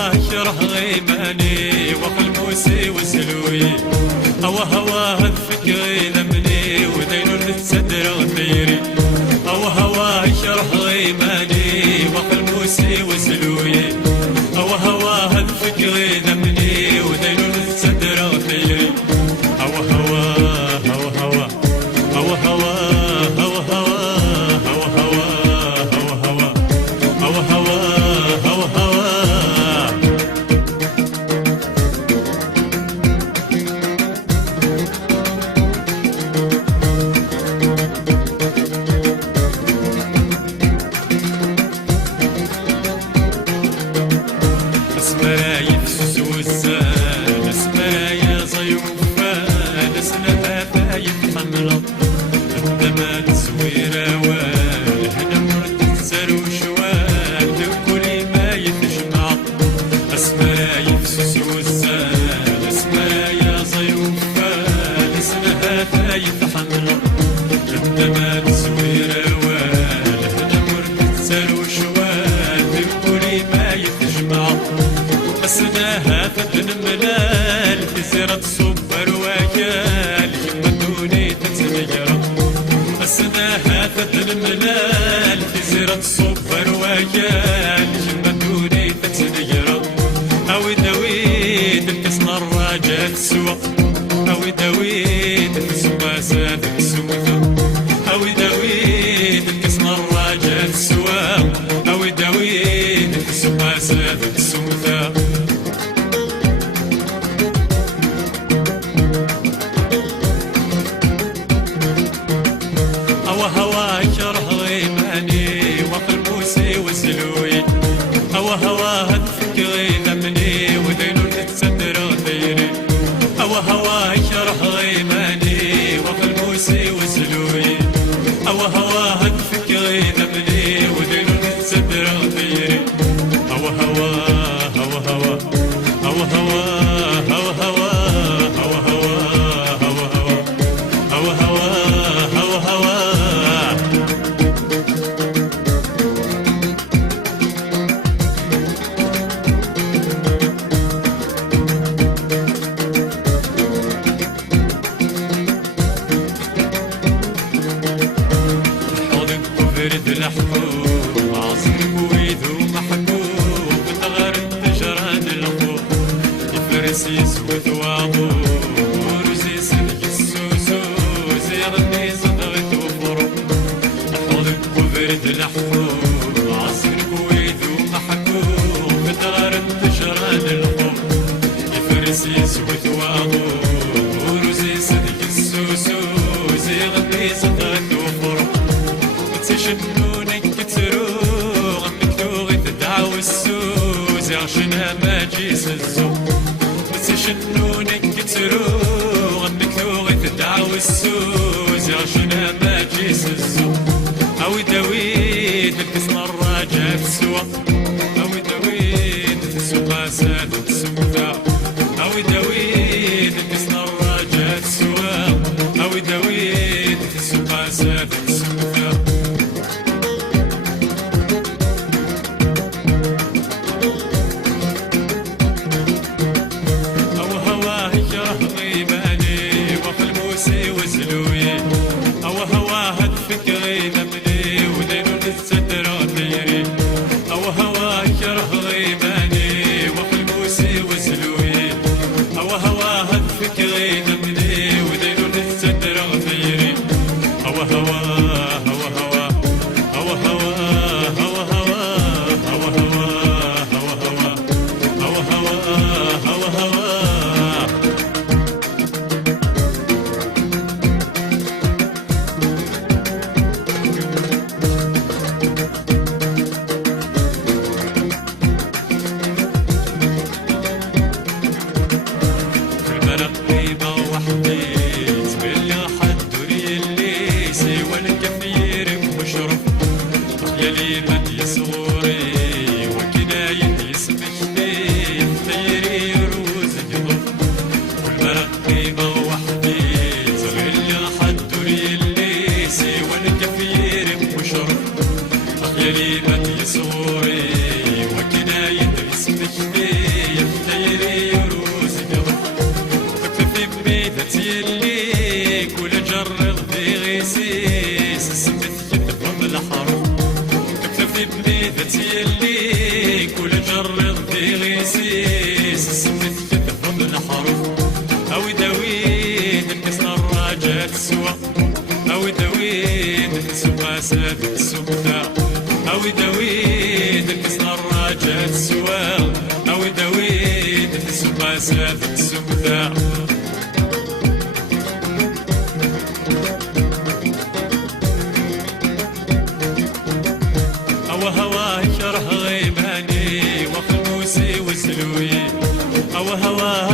هواك رهيماني وخل موسي وسلوي هوا الفكري ذمني ودينو للصدر غفيري هواك رهيماني وخل موسي وسلوي هوا الفكري ذمني ودينو للصدر غفيري اسمرايا فسوس وزان اسمرايا زيوفان اسنها فايد حملة الدمان سويرة وال هنا مرد الزر وشوال لكل ما يتجمع اسمرايا فسوس وزان اسمرايا زيوفان اسنها فايد حملة الدمان سويرة وال هنا مرد الزر وشوال لكل ما يتجمع أسناها فدن ملال في سيرة صبر وكال يما دوني تتغير أسناها فدن ملال في سيرة صبر وكال يما دوني تتغير أوي دويد الكسنا الراجات سوا أوي دويد الكسوا سادك سوثا أوي دويد الكسنا الراجات سوا أوي دويد الكسوا سادك سوثا هواك رهيماني وخل موسي وسلوي هوا الفكري ذمني ودينو للصدر غفيري هواك رهيماني وخل موسي وسلوي هوا الفكري ذمني ودينو للصدر غفيري برد الحبوب عصر بويد ومحبوب تغرد جراد الخوف يفرس يسود وعبوب ورزي سلك السوسوس يغني صدغت وفروب حوضك وبرد الحبوب عصر بويد ومحبوب تغرد جراد الخوف يفرس يسود وعبوب ورزي سلك السوسوس يغني صدغت وفروب شنونك تروغ عمك توغي تدعو السوز عشانها ما جيس الزوق بس شنونك تروغ عمك توغي تدعو السوز عشانها ما جيس الزوق أوي دويد الكسنا الراجات سوا أوي دويد السوق سادت سودا أوي دويد الكسنا الراجات سوا أوي دويد السوق سادت سودا فكري ذمني ودينو للصدر غفيري هواك رهيماني وخل موسي وسلوي السمثاء هوا كره غيباني وخلوسي وسلوي هوا